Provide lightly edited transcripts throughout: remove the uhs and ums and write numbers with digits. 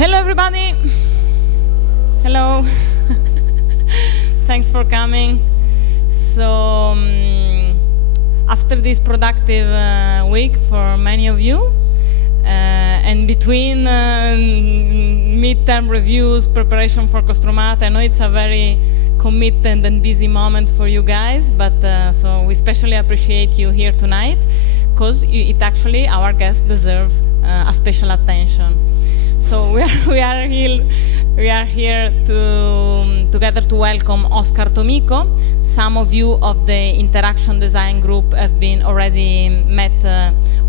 Hello, everybody. Hello. Thanks for coming. So, after this productive week for many of you, and between midterm reviews, preparation for Costromat, I know it's a very committed and busy moment for you guys, but so we especially appreciate you here tonight, because it actually, our guests deserve a special attention. So we are here together to welcome Oscar Tomico. Some of you of the Interaction Design Group have been already met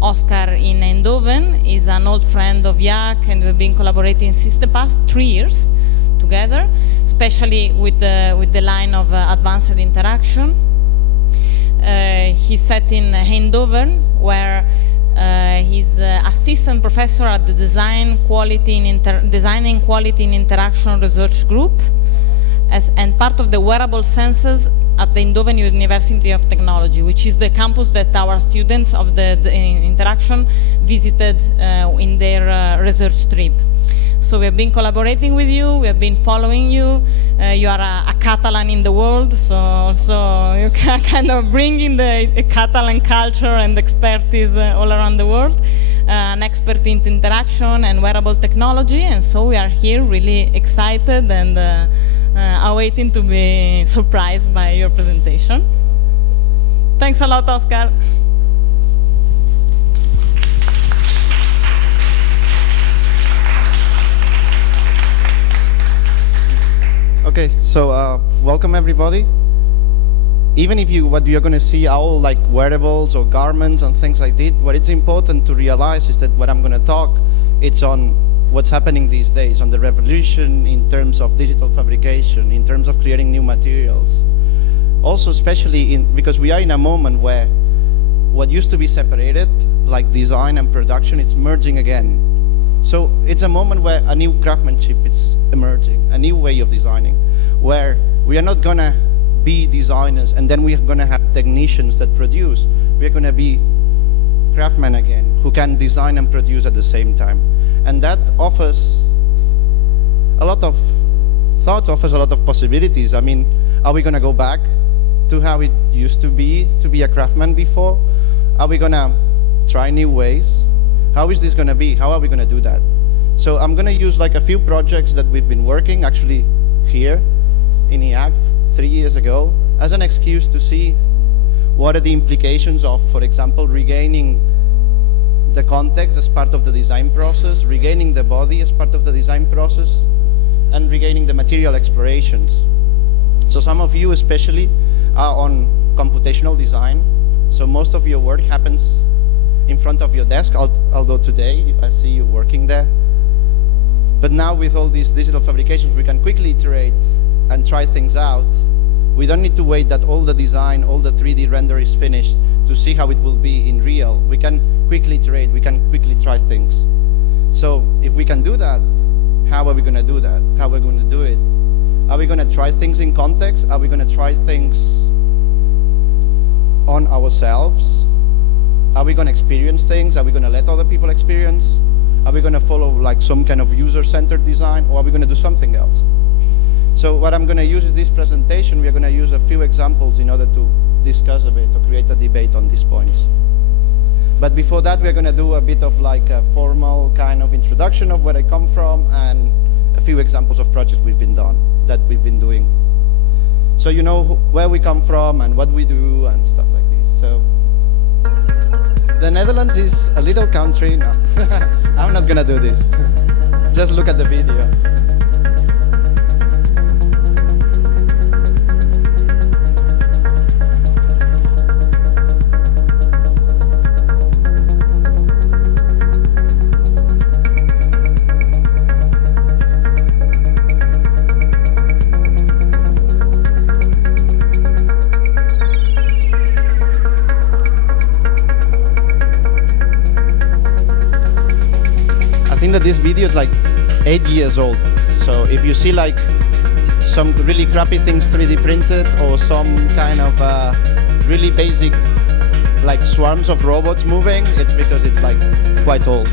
Oscar in Eindhoven. He's an old friend of IAAC, and we've been collaborating since the past 3 years together, especially with the line of advanced interaction. He's set in Eindhoven, where he's assistant professor at the Designing Quality in Interaction Research Group, and part of the Wearable Senses at the Eindhoven University of Technology, which is the campus that our students of the interaction visited in their research trip. So we have been collaborating with you, we have been following you. You are a Catalan in the world, so you can kind of bring in the Catalan culture and expertise all around the world. An expert in interaction and wearable technology, and so we are here really excited and awaiting to be surprised by your presentation. Thanks a lot, Oscar. Okay, so welcome everybody. Even if what you're going to see are all like wearables or garments and things like that, what it's important to realize is that what I'm going to talk, it's on what's happening these days, on the revolution in terms of digital fabrication, in terms of creating new materials. Also, especially because we are in a moment where what used to be separated, like design and production, it's merging again. So it's a moment where a new craftsmanship is emerging, a new way of designing, where we are not going to be designers and then we're going to have technicians that produce. We're going to be craftsmen again, who can design and produce at the same time. And that offers a lot of thoughts, offers a lot of possibilities. I mean, are we going to go back to how it used to be a craftsman before? Are we going to try new ways? How is this going to be? How are we going to do that? So I'm going to use like a few projects that we've been working actually here in IAAC 3 years ago as an excuse to see what are the implications of, for example, regaining the context as part of the design process, regaining the body as part of the design process, and regaining the material explorations. So some of you especially are on computational design. So most of your work happens in front of your desk, although today I see you working there. But now with all these digital fabrications, we can quickly iterate and try things out. We don't need to wait that all the design, all the 3D render is finished to see how it will be in real. We can quickly iterate, we can quickly try things. So if we can do that, how are we going to do that? How are we going to do it? Are we going to try things in context? Are we going to try things on ourselves? Are we going to experience things? Are we going to let other people experience? Are we going to follow like some kind of user-centered design, or are we going to do something else? So what I'm going to use is this presentation. We're going to use a few examples in order to discuss a bit, to create a debate on these points. But before that, we're going to do a bit of like a formal kind of introduction of where I come from and a few examples of projects we've been doing. So you know where we come from and what we do and stuff like this. So the Netherlands is a little country. No, I'm not gonna do this. Just look at the video. I think that this video is like 8 years old. So if you see like some really crappy things 3D printed or some kind of really basic like swarms of robots moving, it's because it's like quite old.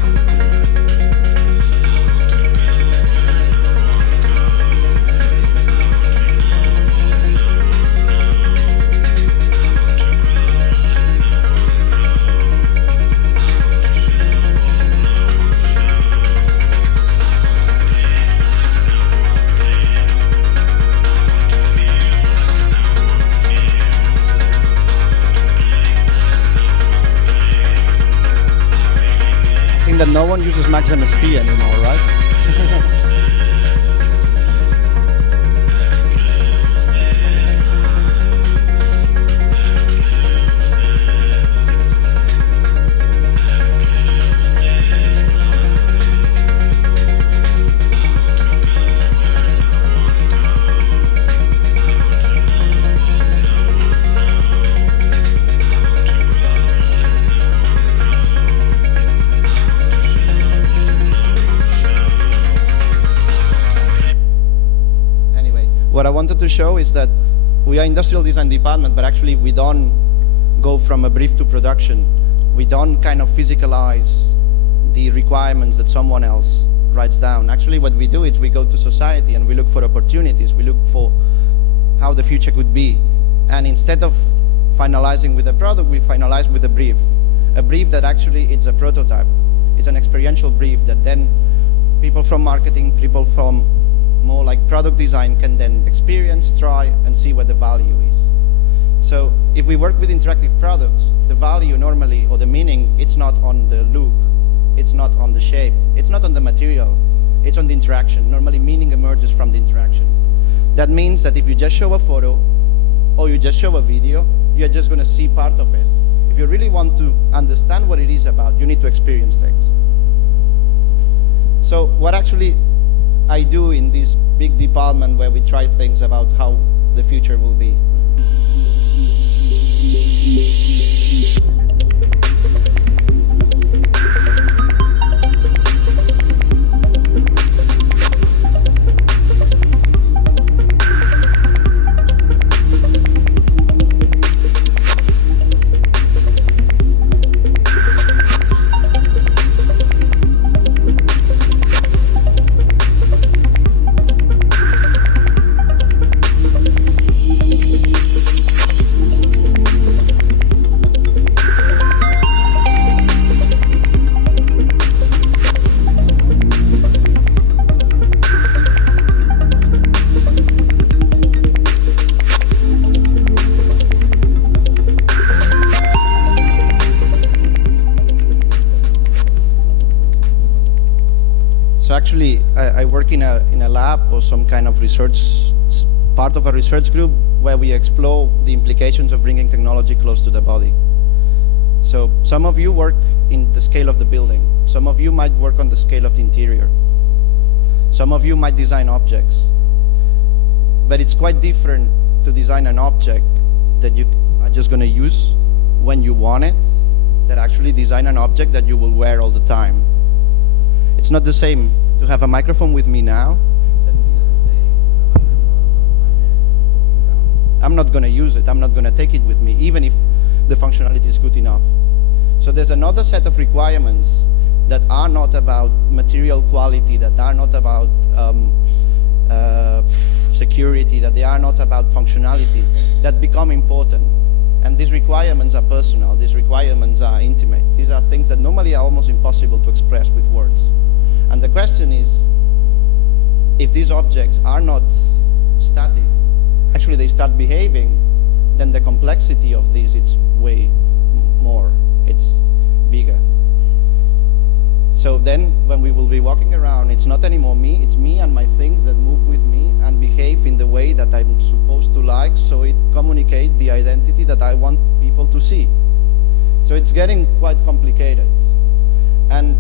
think that no one uses Max MSP anymore, right? What I wanted to show is that we are industrial design department, but actually we don't go from a brief to production. We don't kind of physicalize the requirements that someone else writes down. Actually what we do is we go to society and we look for opportunities. We look for how the future could be. And instead of finalizing with a product, we finalize with a brief. A brief that actually it's a prototype. It's an experiential brief that then people from marketing, people from more like product design can then experience, try, and see what the value is. So if we work with interactive products, the value normally, or the meaning, it's not on the look, it's not on the shape, it's not on the material, it's on the interaction. Normally meaning emerges from the interaction. That means that if you just show a photo, or you just show a video, you're just going to see part of it. If you really want to understand what it is about, you need to experience things. So what actually I do in this big department where we try things about how the future will be. So actually, I work in a lab or some kind of research, part of a research group where we explore the implications of bringing technology close to the body. So some of you work in the scale of the building. Some of you might work on the scale of the interior. Some of you might design objects. But it's quite different to design an object that you are just going to use when you want it, than actually design an object that you will wear all the time. It's not the same to have a microphone with me now. I'm not going to use it. I'm not going to take it with me, even if the functionality is good enough. So there's another set of requirements that are not about material quality, that are not about security, that they are not about functionality, that become important. And these requirements are personal. These requirements are intimate. These are things that normally are almost impossible to express with words. And the question is, if these objects are not static, actually they start behaving, then the complexity of this is way more. It's bigger. So then when we will be walking around, it's not anymore me, it's me and my things that move with me and behave in the way that I'm supposed to like, so it communicates the identity that I want people to see. So it's getting quite complicated. And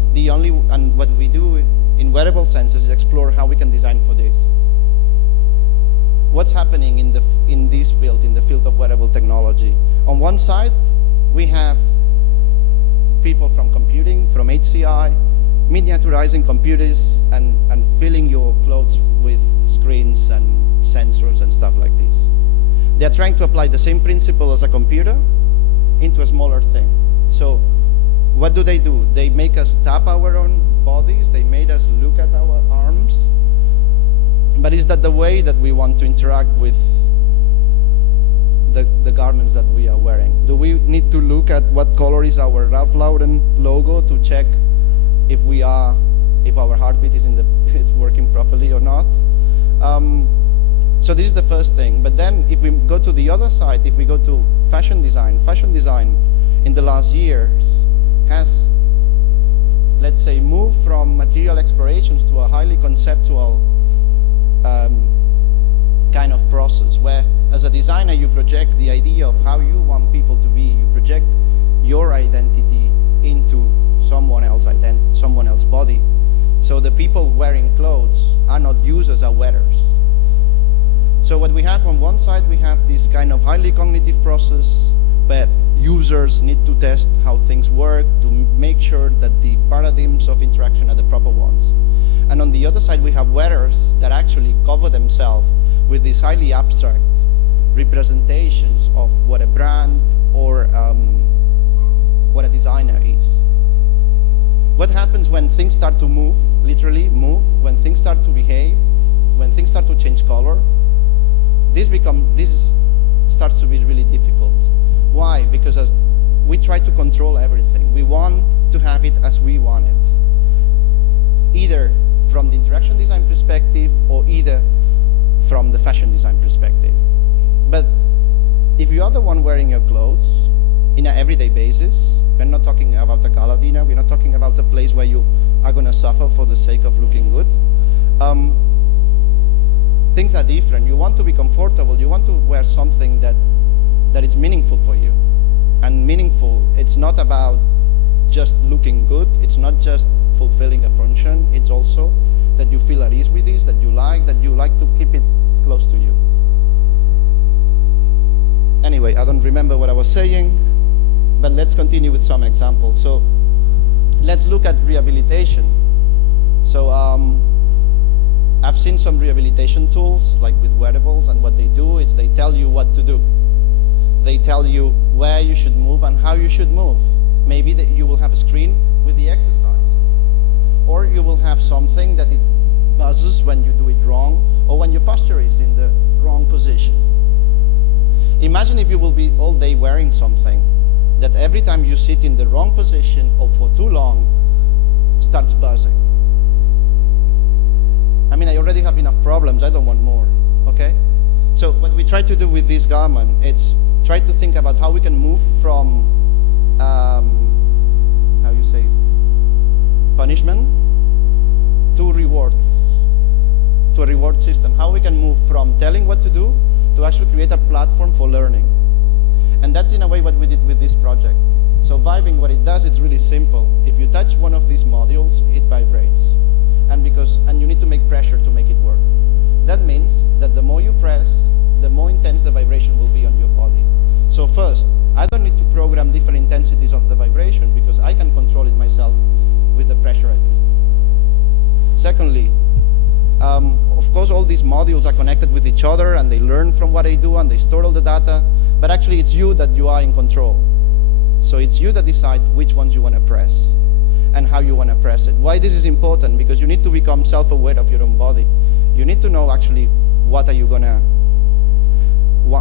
what we do in Wearable Senses is explore how we can design for this. What's happening in this field, in the field of wearable technology? On one side, we have people from computing, from HCI, miniaturizing computers and filling your clothes with screens and sensors and stuff like this. They're trying to apply the same principle as a computer into a smaller thing. So what do? They make us tap our own bodies, they made us look at our arms. But is that the way that we want to interact with the garments that we are wearing? Do we need to look at what color is our Ralph Lauren logo to check if our heartbeat is working properly or not? So this is the first thing. But then if we go to the other side, if we go to fashion design in the last years has, let's say, from material explorations to a highly conceptual kind of process where, as a designer, you project the idea of how you want people to be. You project your identity into someone else's body. So the people wearing clothes are not users, are wearers. So what we have on one side, we have this kind of highly cognitive process where users need to test how things work to make sure that the paradigms of interaction are the proper ones. And on the other side, we have wearers that actually cover themselves with these highly abstract representations of what a brand or what a designer is. What happens when things start to move, literally move, when things start to behave, when things start to change color? This starts to be really difficult. Why? Because we try to control everything. We want to have it as we want it, either from the interaction design perspective or either from the fashion design perspective. But if you are the one wearing your clothes in an everyday basis, we're not talking about a gala dinner, we're not talking about a place where you are going to suffer for the sake of looking good. Things are different. You want to be comfortable, you want to wear something that is meaningful for you. And meaningful, it's not about just looking good, it's not just fulfilling a function, it's also that you feel at ease with this, that you like to keep it close to you. Anyway, I don't remember what I was saying, but let's continue with some examples. So let's look at rehabilitation. So I've seen some rehabilitation tools, like with wearables, and what they do is they tell you what to do. They tell you where you should move and how you should move. Maybe that you will have a screen with the exercise. Or you will have something that it buzzes when you do it wrong, or when your posture is in the wrong position. Imagine if you will be all day wearing something that every time you sit in the wrong position or for too long, starts buzzing. I mean, I already have enough problems, I don't want more, okay? So what we try to do with this garment, it's try to think about how we can move from, how you say it, punishment to reward, to a reward system. How we can move from telling what to do to actually create a platform for learning. And that's in a way what we did with this project. So vibing, what it does, it's really simple. If you touch one of these modules, it vibrates. And you need to make pressure to make it work. That means that the more you press, the more intense the vibration will be on your body. So first, I don't need to program different intensities of the vibration because I can control it myself with the pressure I do. Secondly, of course, all these modules are connected with each other and they learn from what I do and they store all the data, but actually it's you that you are in control. So it's you that decide which ones you want to press and how you want to press it. Why this is important? Because you need to become self-aware of your own body. You need to know actually what are you gonna,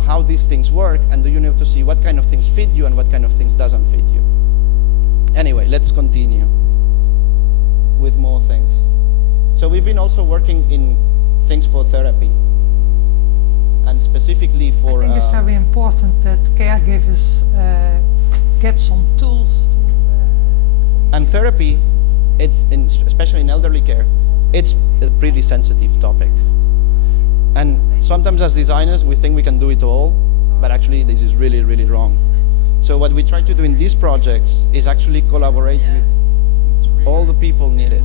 how these things work, and do you need to see what kind of things fit you and what kind of things doesn't fit you. Anyway, let's continue with more things. So we've been also working in things for therapy, and specifically for... I think it's very important that caregivers get some tools to... And therapy, especially in elderly care, it's a pretty sensitive topic. And sometimes as designers, we think we can do it all, but actually this is really, really wrong. So what we try to do in these projects is actually collaborate with all the people needed.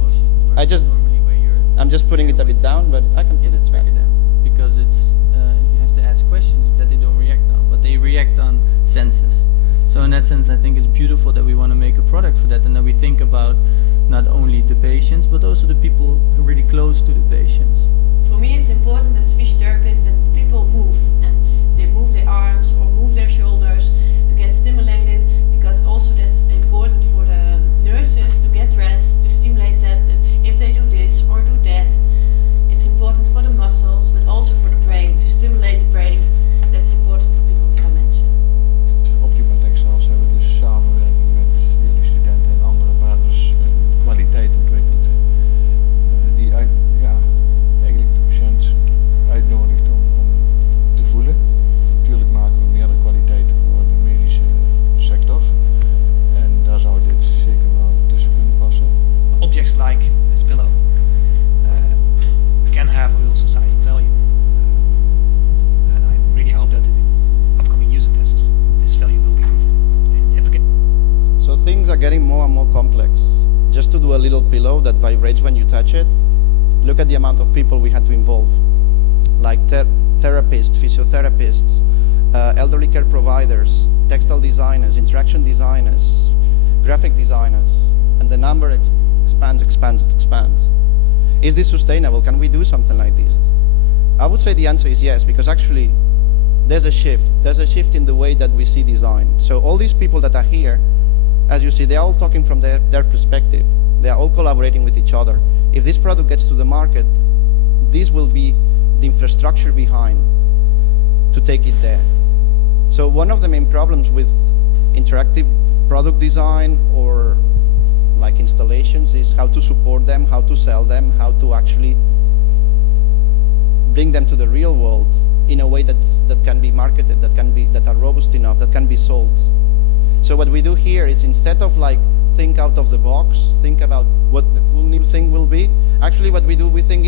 I'm just putting it a bit down, but I can put it back. Because it's you have to ask questions that they don't react on, but they react on senses. So in that sense, I think it's beautiful that we want to make a product for that, and that we think about not only the patients, but also the people who are really close to the patients. For me, it's important as physiotherapists that people move, and they move their arms or move their shoulders to get stimulated, because also that's important for the nurses to get dressed, to stimulate that. If they do this or do that, it's important for the muscles, but also for the brain, to stimulate the brain. That's important for people with dementia. Op Chiba Textiles hebben we dus samenwerking met jullie studenten en andere partners een kwaliteit ontwikkeld die eigenlijk de patiënt uitnodigt om te voelen. Natuurlijk maken we meerdere kwaliteiten voor de medische sector en daar zou dit complex. Just to do a little pillow that vibrates when you touch it, look at the amount of people we had to involve, like therapists, physiotherapists, elderly care providers, textile designers, interaction designers, graphic designers, and the number expands. Is this sustainable? Can we do something like this? I would say the answer is yes, because actually there's a shift. There's a shift in the way that we see design. So all these people that are here, as you see, they're all talking from their perspective. They are all collaborating with each other. If this product gets to the market, this will be the infrastructure behind to take it there. So one of the main problems with interactive product design or like installations is how to support them, how to sell them, how to actually bring them to the real world in a way that can be marketed, that are robust enough, that can be sold. So what we do here is, instead of like think out of the box, think about what the cool new thing will be, actually what we do, we think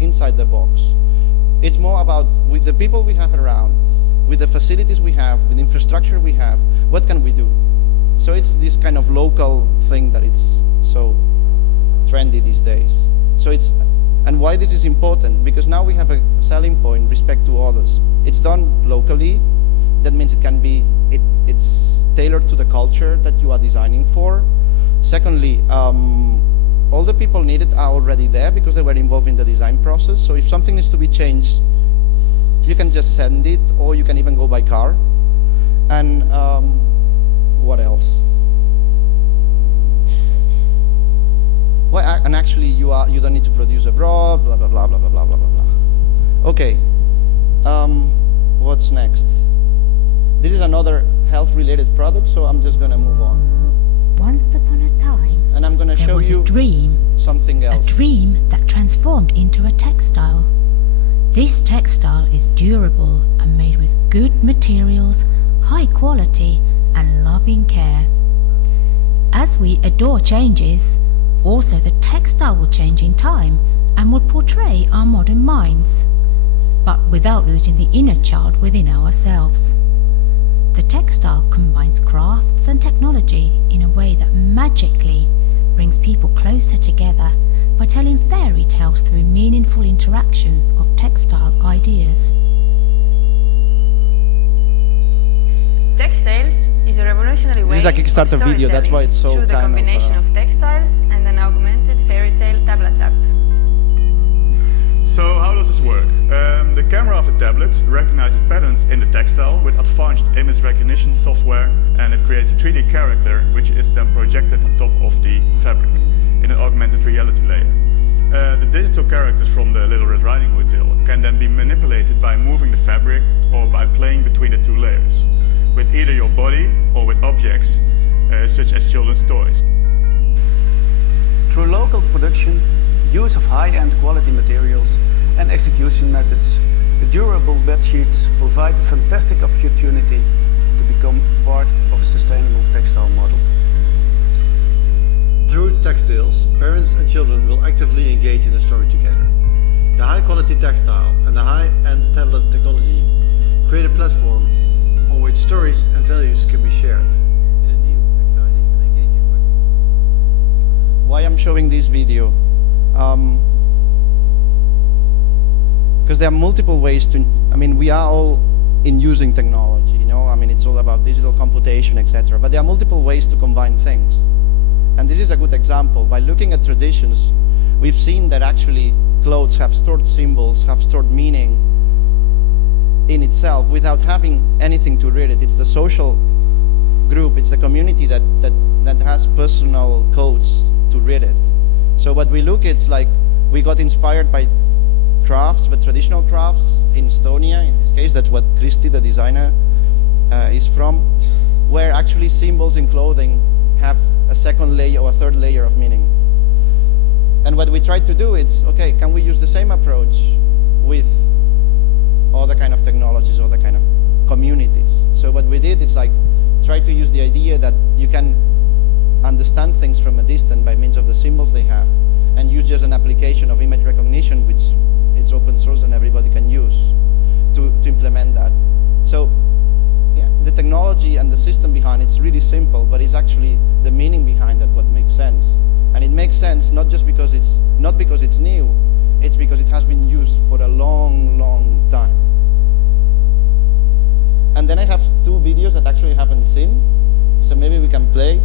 inside the box. It's more about, with the people we have around, with the facilities we have, with the infrastructure we have, what can we do? So it's this kind of local thing that it's so trendy these days. So it's, and why this is important? Because now we have a selling point respect to others. It's done locally. That means it can be, it's tailored to the culture that you are designing for. Secondly, all the people needed are already there because they were involved in the design process. So if something needs to be changed, you can just send it, or you can even go by car. And what else? Well, and actually you don't need to produce abroad, blah, blah, blah, blah, blah, blah, blah, blah. Okay, what's next? This is another health-related product, so I'm just gonna move on. Once upon a time, and I'm gonna there show was you a dream, something else. a dream that transformed into a textile. This textile is durable and made with good materials, high quality, and loving care. As we adore changes, also the textile will change in time and will portray our modern minds, but without losing the inner child within ourselves. The textile combines crafts and technology in a way that magically brings people closer together by telling fairy tales through meaningful interaction of textile ideas. Textiles is a revolutionary way This is a Kickstarter of video, that's why it's so through the kind combination of textiles and an augmented fairy tale tablet app. So how does this work? The camera of the tablet recognizes patterns in the textile with advanced image recognition software, and it creates a 3D character which is then projected on top of the fabric in an augmented reality layer. The digital characters from the Little Red Riding Hood tale can then be manipulated by moving the fabric or by playing between the two layers, with either your body or with objects such as children's toys. Through local production, use of high-end quality materials and execution methods, the durable bedsheets provide a fantastic opportunity to become part of a sustainable textile model. Through textiles, parents and children will actively engage in the story together. The high-quality textile and the high-end tablet technology create a platform on which stories and values can be shared in a new, exciting and engaging way. Why I'm showing this video? Because there are multiple ways to, we are all in using technology, it's all about digital computation, etc. But there are multiple ways to combine things. And this is a good example. By looking at traditions, we've seen that actually clothes have stored symbols, have stored meaning in itself without having anything to read it. It's the social group, it's the community that has personal codes to read it. So what we look, it's like we got inspired by crafts, but traditional crafts in Estonia, in this case, that's what Kristi, the designer, is from, where actually symbols in clothing have a second layer or a third layer of meaning. And what we tried to do is, okay, can we use the same approach with other kind of technologies, other kind of communities? So what we did is like try to use the idea that you can understand things from a distance by means of the symbols they have, and use just an application of image recognition, which it's open source and everybody can use to implement that. So yeah, the technology and the system behind it's really simple, but it's actually the meaning behind that what makes sense. makes sense, not because it's new, it's because it has been used for a long, long time. And then I have 2 videos that actually haven't seen, so maybe we can play.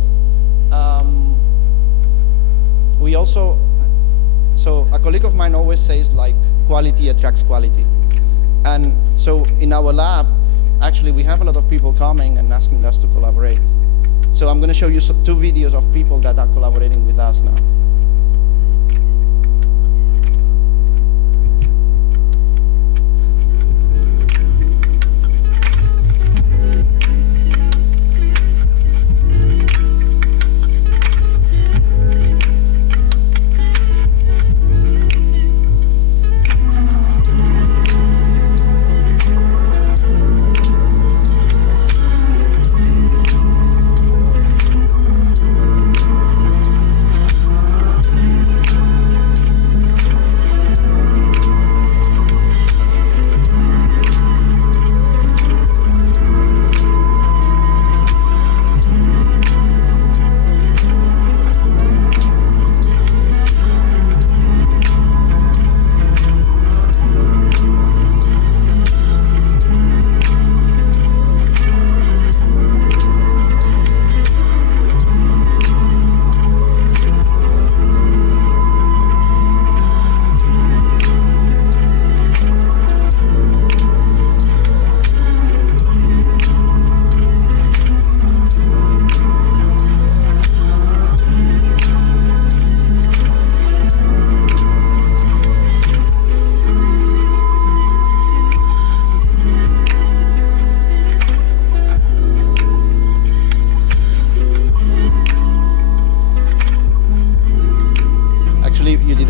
We also, so a colleague of mine always says like quality attracts quality. And so in our lab, actually we have a lot of people coming and asking us to collaborate. So I'm going to show you 2 videos of people that are collaborating with us now.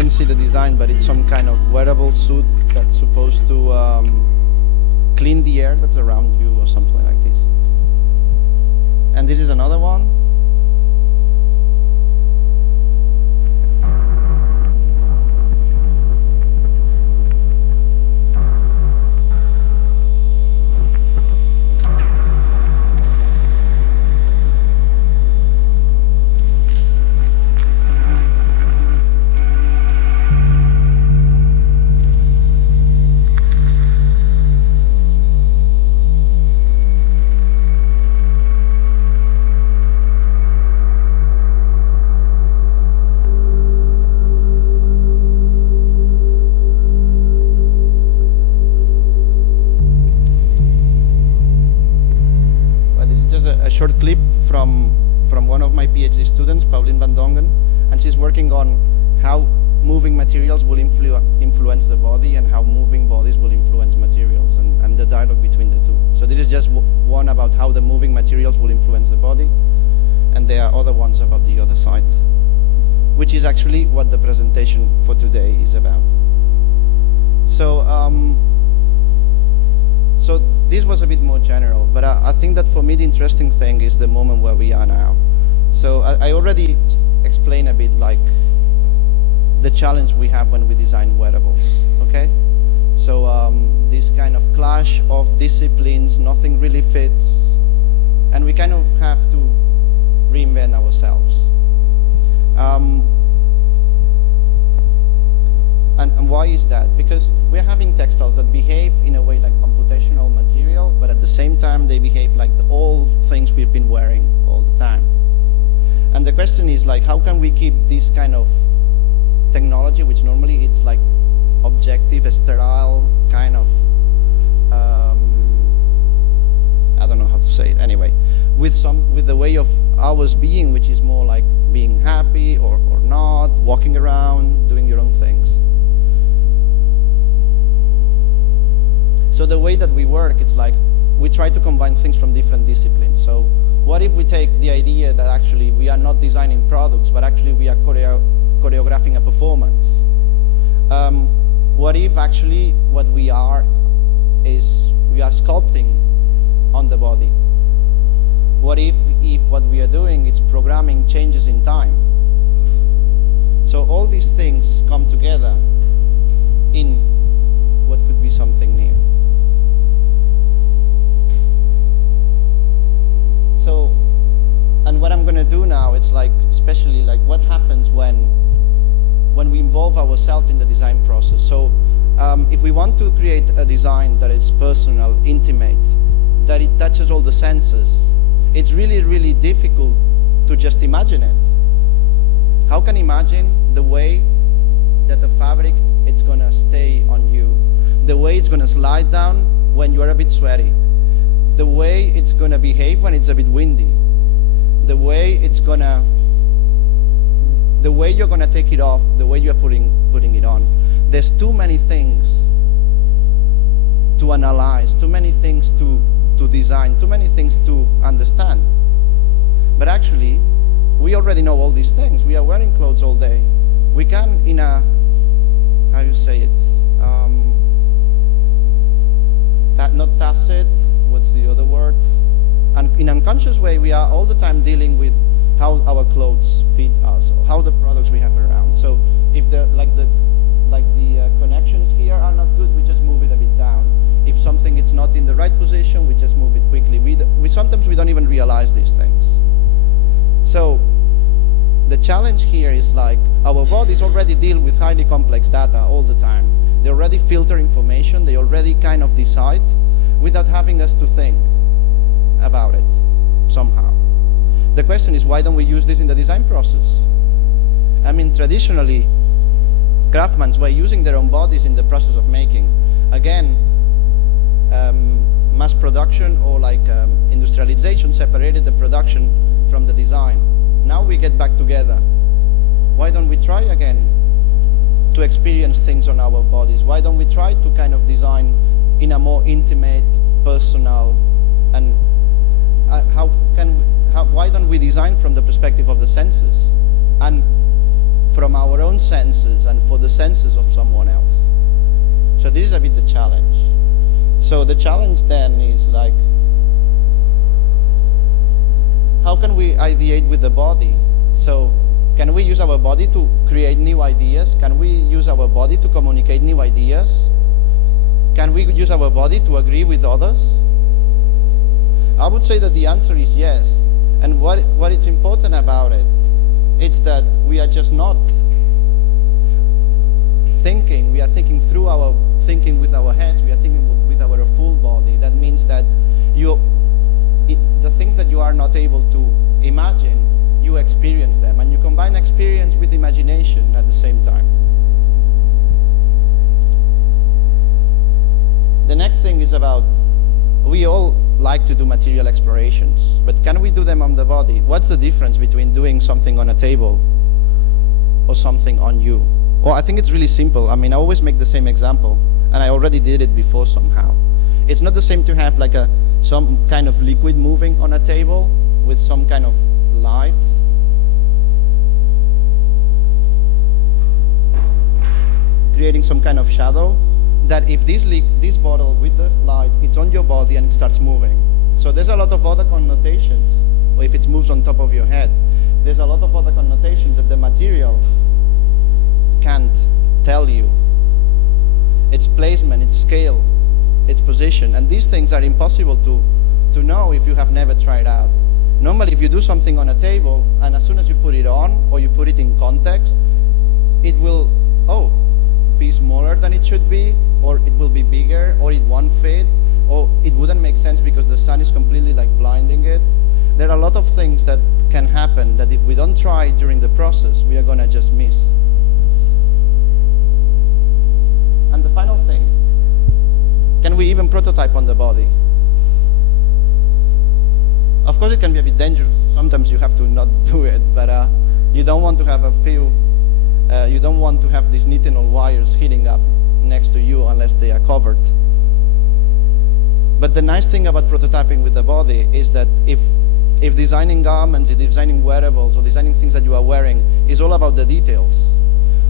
See the design, but it's some kind of wearable suit that's supposed to clean the air that's around you or something like this. And this is another one. Short clip from one of my PhD students, Pauline van Dongen, and she's working on how moving materials will influence the body and how moving bodies will influence materials and the dialogue between the 2. So this is just one about how the moving materials will influence the body, and there are other ones about the other side, which is actually what the presentation for today is about. So so this was a bit more general, but I think that for me the interesting thing is the moment where we are now. So I already explained a bit like the challenge we have when we design wearables, okay? So this kind of clash of disciplines, nothing really fits, and we kind of have to reinvent ourselves. And why is that? Because we're having textiles that behave in a way like computational material, but at the same time they behave like all things we've been wearing all the time. And the question is like, how can we keep this kind of technology, which normally it's like objective, sterile, kind of, I don't know how to say it, anyway, with the way of ours being, which is more like being happy or not, walking around, doing your own things. So the way that we work, it's like we try to combine things from different disciplines. So what if we take the idea that actually we are not designing products, but actually we are choreographing a performance? What if actually what we are is we are sculpting on the body? What if what we are doing is programming changes in time? So all these things come together in what could be something new. So And what I'm going to do now, it's like, especially like what happens when we involve ourselves in the design process. So if we want to create a design that is personal, intimate, that it touches all the senses, it's really, really difficult to just imagine it. How can imagine the way that the fabric it's going to stay on you, the way it's going to slide down when you're a bit sweaty, the way it's going to behave when it's a bit windy, the way it's going to, the way you're going to take it off, the way you're putting it on. There's too many things to analyze, too many things to design, too many things to understand. But actually, we already know all these things. We are wearing clothes all day. We can, in a, how you say it, not tacit, what's the other word? And in an unconscious way, we are all the time dealing with how our clothes fit us, or how the products we have around. So if the connections here are not good, we just move it a bit down. If something is not in the right position, we just move it quickly. We sometimes we don't even realize these things. So the challenge here is like our bodies already deal with highly complex data all the time. They already filter information, they already kind of decide without having us to think about it somehow. The question is, why don't we use this in the design process? I mean, traditionally, craftsmen were using their own bodies in the process of making. Again, mass production or like industrialization separated the production from the design. Now we get back together. Why don't we try again to experience things on our bodies? Why don't we try to kind of design in a more intimate, personal, and why don't we design from the perspective of the senses and from our own senses and for the senses of someone else? So this is a bit the challenge. So the challenge then is like, how can we ideate with the body? So can we use our body to create new ideas? Can we use our body to communicate new ideas? Can we use our body to agree with others? I would say that the answer is yes. And what is important about it, it's that we are just not thinking. We are thinking through our thinking with our heads. We are thinking with our full body. That means that the things that you are not able to imagine, you experience them, and you combine experience with imagination at the same time. The next thing is about, we all like to do material explorations, but can we do them on the body? What's the difference between doing something on a table or something on you? Well, I think it's really simple. I mean, I always make the same example, and I already did it before somehow. It's not the same to have like some kind of liquid moving on a table with some kind of light. Creating some kind of shadow, that if this bottle with the light, it's on your body and it starts moving. So there's a lot of other connotations, or if it moves on top of your head, there's a lot of other connotations that the material can't tell you. Its placement, its scale, its position, and these things are impossible to know if you have never tried out. Normally, if you do something on a table, and as soon as you put it on, or you put it in context, it will, be smaller than it should be, or it will be bigger, or it won't fit, or it wouldn't make sense because the sun is completely like blinding it. There are a lot of things that can happen that if we don't try during the process, we are gonna just miss. And the final thing, can we even prototype on the body? Of course it can be a bit dangerous. Sometimes you have to not do it, but you don't want to have you don't want to have these nitinol wires heating up next to you unless they are covered. But the nice thing about prototyping with the body is that if designing garments, if designing wearables, or designing things that you are wearing is all about the details.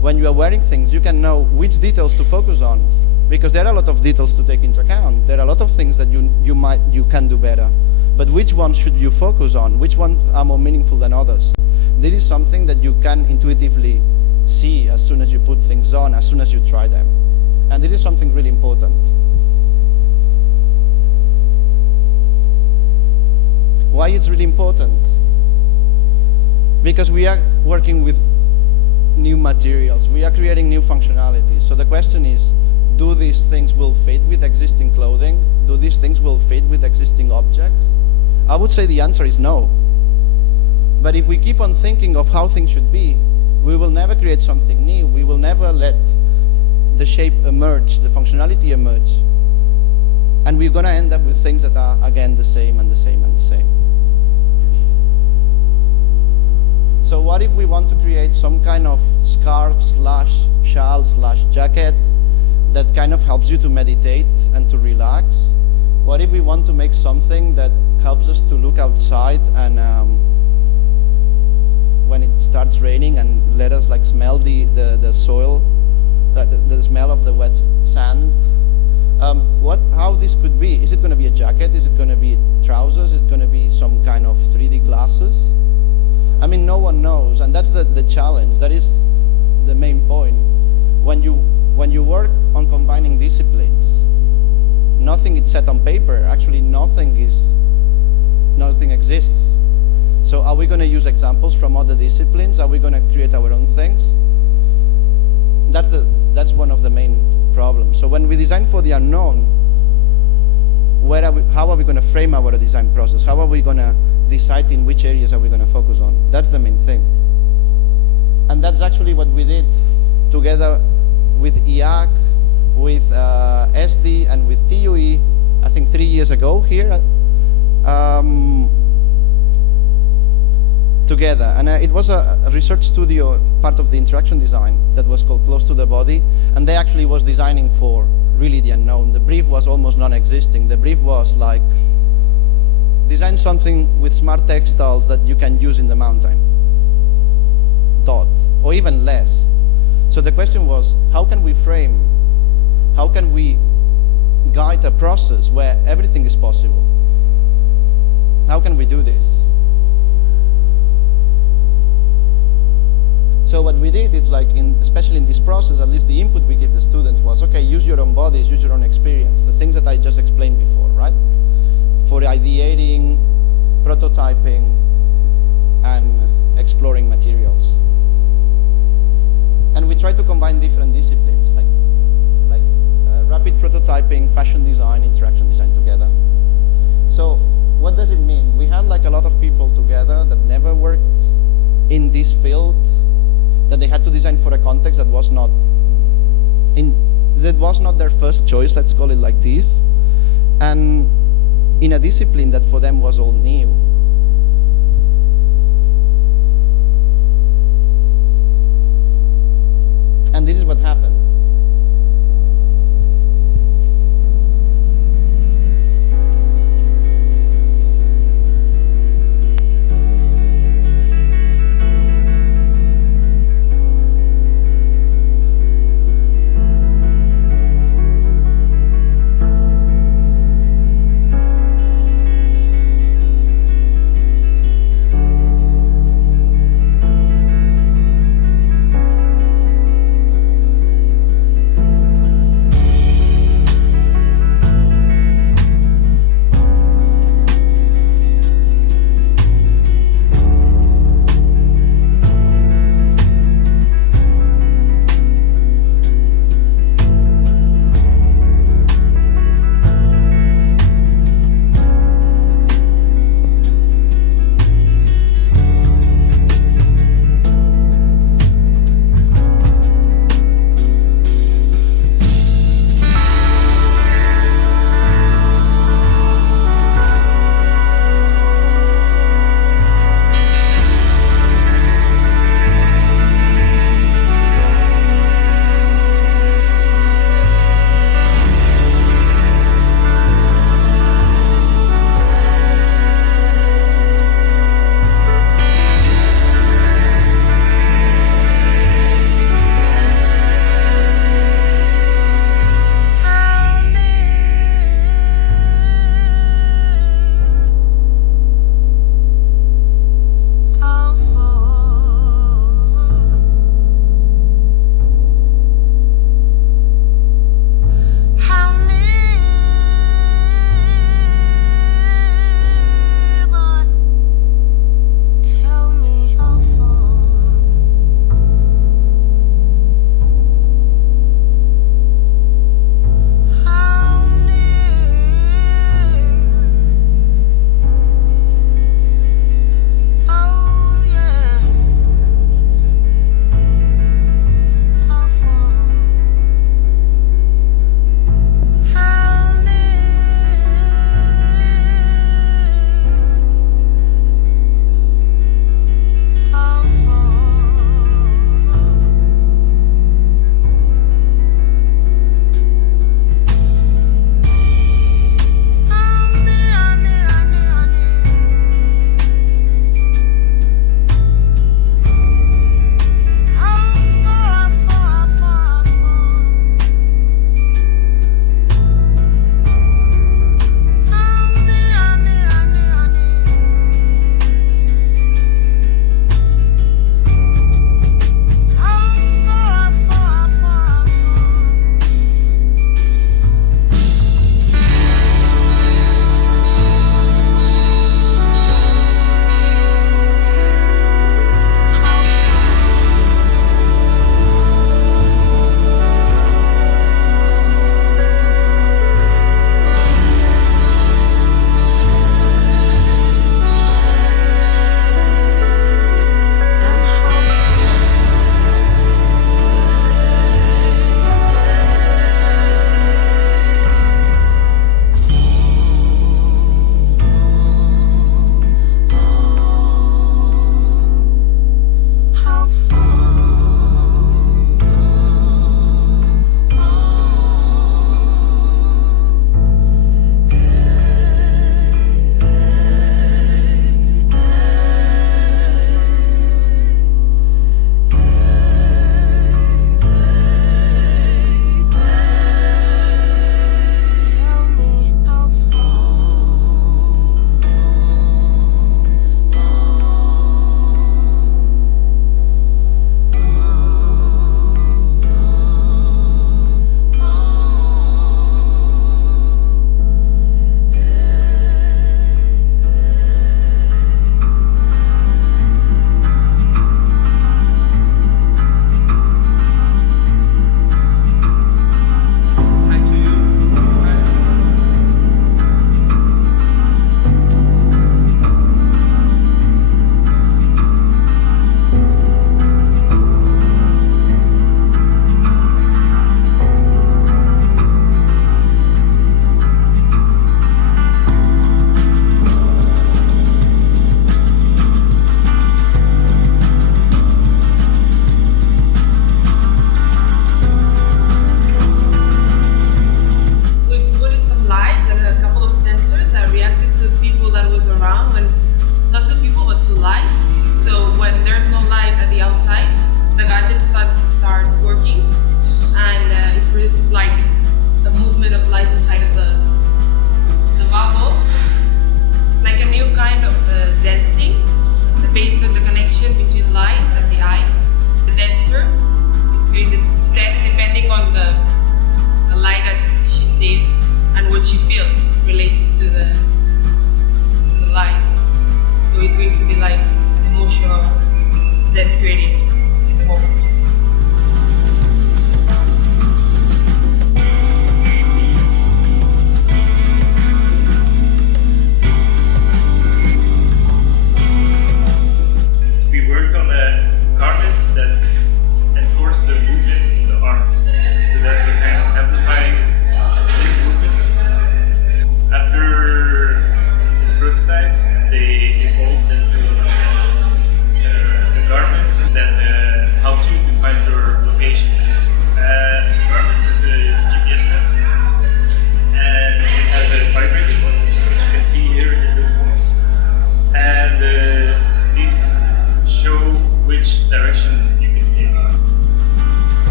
When you are wearing things, you can know which details to focus on, because there are a lot of details to take into account. There are a lot of things that you can do better. But which ones should you focus on? Which ones are more meaningful than others? This is something that you can intuitively see as soon as you put things on, as soon as you try them. And this is something really important. Why it's really important? Because we are working with new materials, we are creating new functionalities. So the question is, do these things will fit with existing clothing? Do these things will fit with existing objects? I would say the answer is no. But if we keep on thinking of how things should be, we will never create something new. We will never let the shape emerge, the functionality emerge. And we're going to end up with things that are, again, the same and the same and the same. So what if we want to create some kind of scarf slash shawl slash jacket that kind of helps you to meditate and to relax? What if we want to make something that helps us to look outside and when it starts raining and let us like smell the soil, the smell of the wet sand? How this could be? Is it going to be a jacket? Is it going to be trousers? Is it going to be some kind of 3D glasses? I mean, no one knows, and that's the challenge. That is the main point. When you work on combining disciplines, nothing is set on paper. Actually, nothing exists. So are we going to use examples from other disciplines? Are we going to create our own things? That's one of the main problems. So when we design for the unknown, how are we going to frame our design process? How are we going to decide in which areas are we going to focus on? That's the main thing. And that's actually what we did together with IAAC, with SD, and with TUE, I think 3 years ago here, together. And it was a research studio, part of the interaction design, that was called Close to the Body, and they actually was designing for really the unknown. The brief was almost non-existing. The brief was like, design something with smart textiles that you can use in the mountain, or even less. So the question was, how can we frame, how can we guide a process where everything is possible? How can we do this? So what we did is like, especially in this process, at least the input we give the students was, okay, use your own bodies, use your own experience, the things that I just explained before, right? For ideating, prototyping, and exploring materials. And we try to combine different disciplines, like rapid prototyping, fashion design, interaction design together. So what does it mean? We had like a lot of people together that never worked in this field, that they had to design for a context that was not their first choice, let's call it like this, and in a discipline that for them was all new. And this is what happened.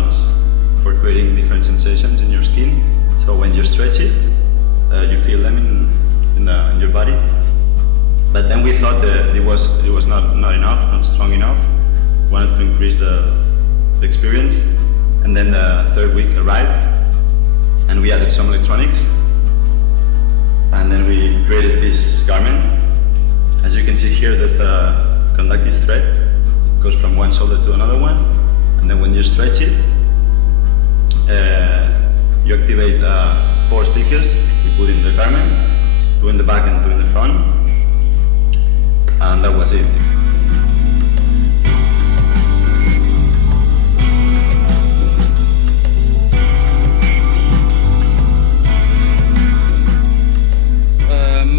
knots for creating different sensations in your skin. So when you stretch it, you feel them in your body. But then we thought that it was not enough, not strong enough. We wanted to increase the experience. And then the third week arrived, and we added some electronics. And then we created this garment. As you can see here, there's a conductive thread. It goes from one shoulder to another one. And then when you stretch it, you activate 4 speakers. You put in the garment, 2 in the back and 2 in the front. And that was it.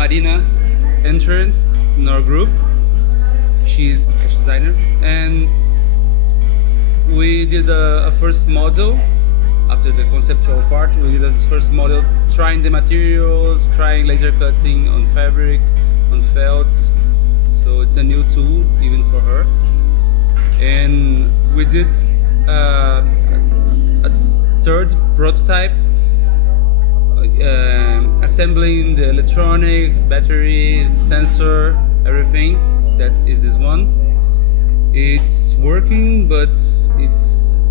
Marina entered in our group. She's a fashion designer, and we did a first model. After the conceptual part, we did this first model, trying the materials, trying laser cutting on fabric, on felts. So it's a new tool even for her. And we did a third prototype, assembling the electronics, batteries, sensor, everything. That is this one. It's working, but it's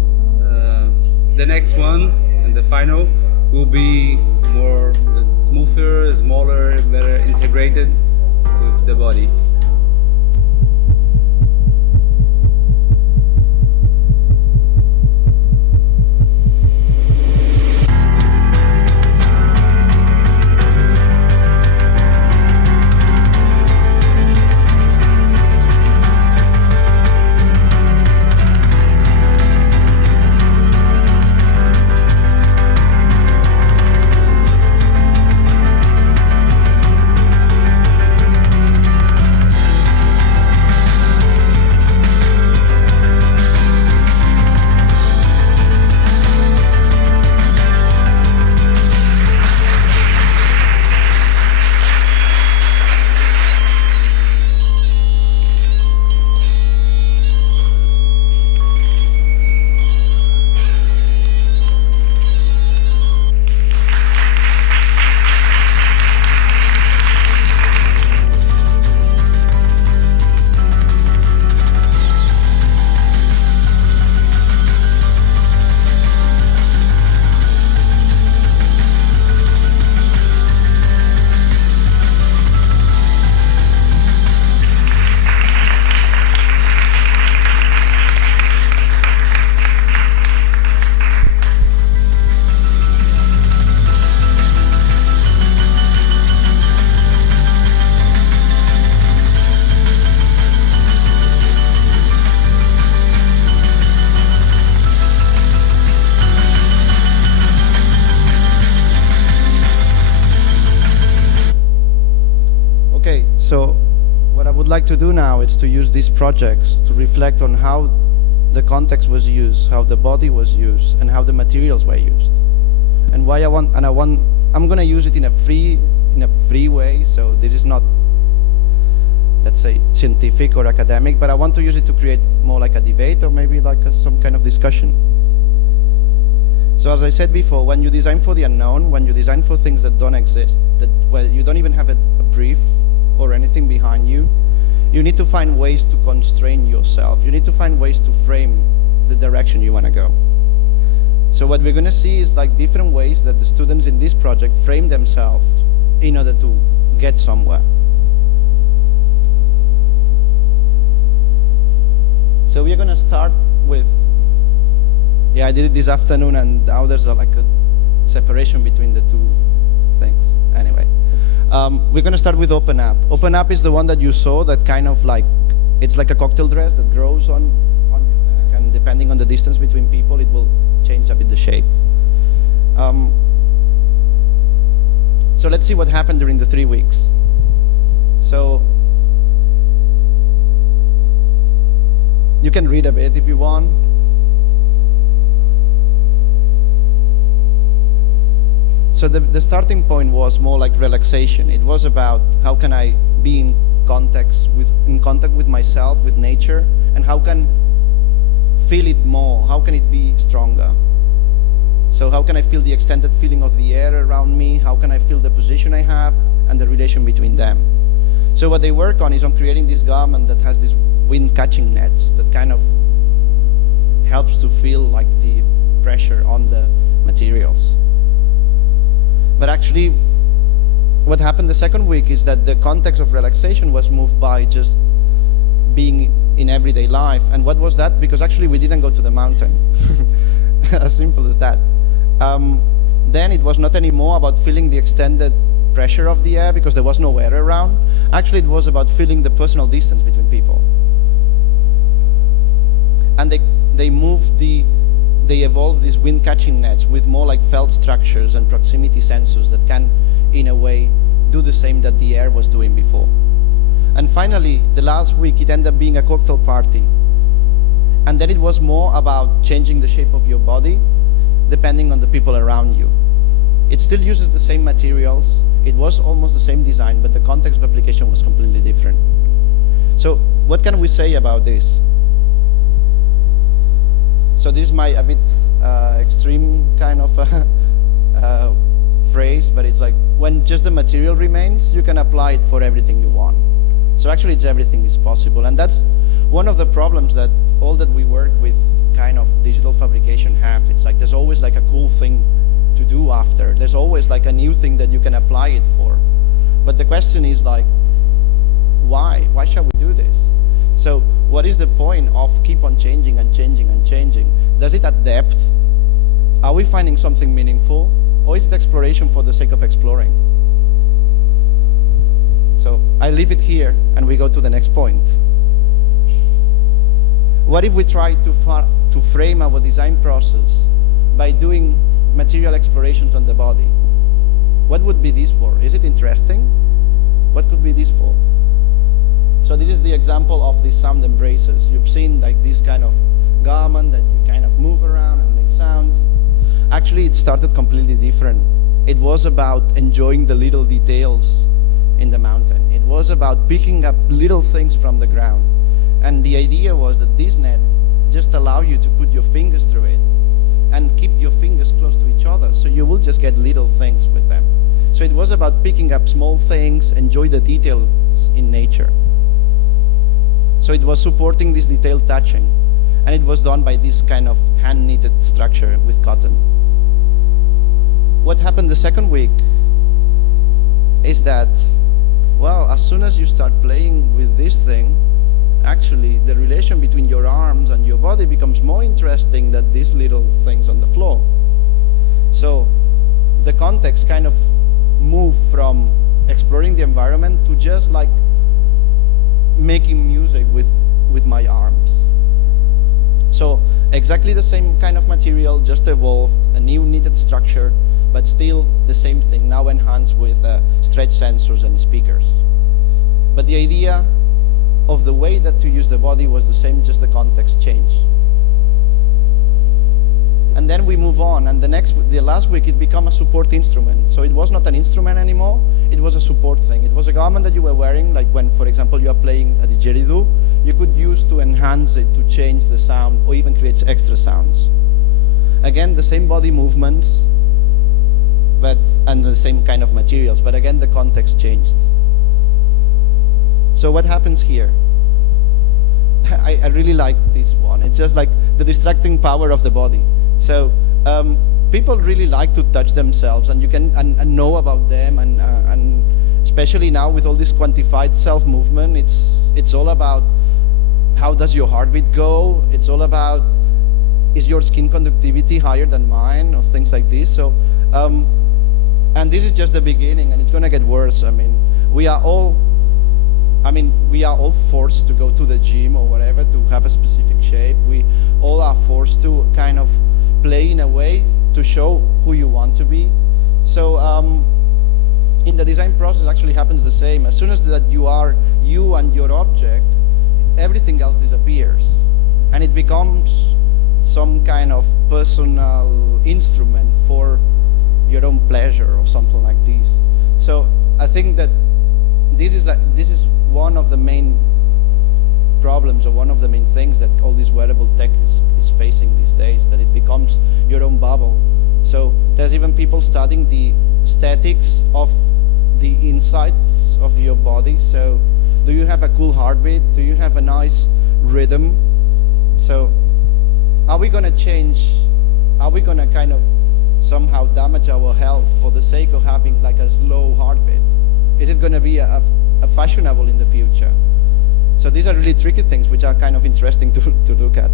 the next one and the final will be more smoother, smaller, better integrated with the body. So what I would like to do now is to use these projects to reflect on how the context was used, how the body was used, and how the materials were used. And why I'm gonna use it in a free way, so this is not, let's say, scientific or academic, but I want to use it to create more like a debate or maybe like some kind of discussion. So as I said before, when you design for the unknown, when you design for things that don't exist, well, you don't even have a brief or anything behind you, you need to find ways to constrain yourself. You need to find ways to frame the direction you want to go. So what we're going to see is like different ways that the students in this project frame themselves in order to get somewhere. So we're going to start with, yeah, I did it this afternoon, and now there's like a separation between the two things. Anyway, we're going to start with Open App. Open App is the one that you saw that kind of like, it's like a cocktail dress that grows on your back, and depending on the distance between people, it will change a bit the shape. So let's see what happened during the 3 weeks. So you can read a bit if you want. So the starting point was more like relaxation. It was about how can I be in contact with myself, with nature, and how can feel it more? How can it be stronger? So how can I feel the extended feeling of the air around me? How can I feel the position I have and the relation between them? So what they work on is on creating this garment that has these wind catching nets that kind of helps to feel like the pressure on the materials. But actually, what happened the second week is that the context of relaxation was moved by just being in everyday life. And what was that? Because actually we didn't go to the mountain. As simple as that. Then it was not anymore about feeling the extended pressure of the air because there was no air around. Actually, it was about feeling the personal distance between people. And they evolved these wind catching nets with more like felt structures and proximity sensors that can, in a way, do the same that the air was doing before. And finally, the last week, it ended up being a cocktail party. And then it was more about changing the shape of your body depending on the people around you. It still uses the same materials. It was almost the same design, but the context of application was completely different. So what can we say about this? So this is my a bit extreme kind of phrase, but it's like when just the material remains, you can apply it for everything you want. So actually it's everything is possible. And that's one of the problems that all that we work with kind of digital fabrication have. It's like there's always like a cool thing to do after. There's always like a new thing that you can apply it for. But the question is like, why? Why shall we do this? So what is the point of keep on changing and changing and changing? Does it at depth? Are we finding something meaningful? Or is it exploration for the sake of exploring? So I leave it here and we go to the next point. What if we try to frame our design process by doing material explorations on the body? What would be this for? Is it interesting? What could be this for? So this is the example of these sound embraces. You've seen like this kind of garment that you kind of move around and make sound. Actually, it started completely different. It was about enjoying the little details in the mountain. It was about picking up little things from the ground. And the idea was that this net just allow you to put your fingers through it and keep your fingers close to each other, so you will just get little things with them. So it was about picking up small things, enjoy the details in nature. So it was supporting this detailed touching, and it was done by this kind of hand-knitted structure with cotton. What happened the second week is that, well, as soon as you start playing with this thing, actually the relation between your arms and your body becomes more interesting than these little things on the floor. So the context kind of moved from exploring the environment to just like making music with my arms. So exactly the same kind of material, just evolved, a new knitted structure, but still the same thing, now enhanced with stretch sensors and speakers. But the idea of the way that to use the body was the same, just the context changed. And then we move on, and the last week it became a support instrument. So it was not an instrument anymore, it was a support thing. It was a garment that you were wearing, like when, for example, you are playing a didgeridoo, you could use to enhance it, to change the sound, or even create extra sounds. Again, the same body movements, and the same kind of materials, but again, the context changed. So what happens here? I really like this one. It's just like the distracting power of the body. So people really like to touch themselves, and you can and know about them, and especially now with all this quantified self-movement, it's all about how does your heartbeat go. It's all about, is your skin conductivity higher than mine, or things like this. So and this is just the beginning, and it's going to get worse. I mean, we are all forced to go to the gym or whatever to have a specific shape. We all are forced to kind of play in a way to show who you want to be. So in the design process actually happens the same. As soon as that you are you and your object, everything else disappears. And it becomes some kind of personal instrument for your own pleasure or something like this. So I think that this is one of the main problems, or one of the main things that all this wearable tech is facing these days, that it becomes your own bubble. So there's even people studying the statics of the insides of your body. So do you have a cool heartbeat? Do you have a nice rhythm? So are we going to change? Are we going to kind of somehow damage our health for the sake of having like a slow heartbeat? Is it going to be a fashionable in the future? So these are really tricky things which are kind of interesting to look at.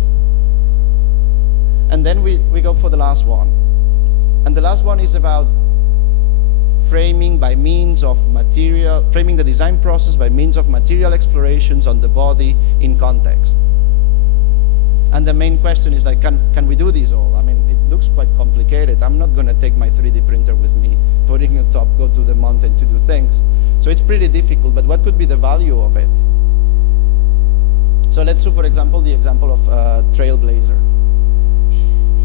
And then we go for the last one. And the last one is about framing by means of material, framing the design process by means of material explorations on the body in context. And the main question is like, can we do this all? I mean, it looks quite complicated. I'm not going to take my 3D printer with me, putting it top, go to the mountain to do things. So it's pretty difficult, but what could be the value of it? So let's do, for example, the example of Trailblazer.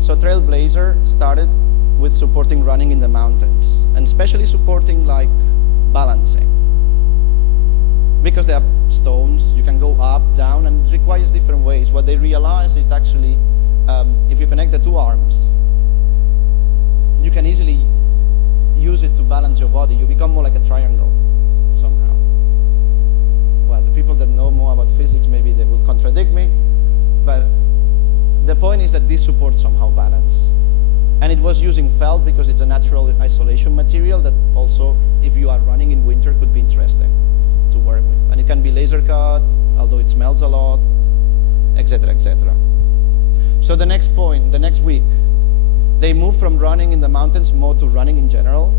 So Trailblazer started with supporting running in the mountains, and especially supporting like balancing. Because there are stones, you can go up, down, and it requires different ways. What they realized is actually, if you connect the two arms, you can easily use it to balance your body. You become more like a triangle, somehow. Well, the people that know more about physics, maybe they will contradict me, but the point is that this supports somehow balance. And it was using felt because it's a natural isolation material that also, if you are running in winter, could be interesting to work with. And it can be laser cut, although it smells a lot, etc., etc. So the next point, the next week, they moved from running in the mountains more to running in general.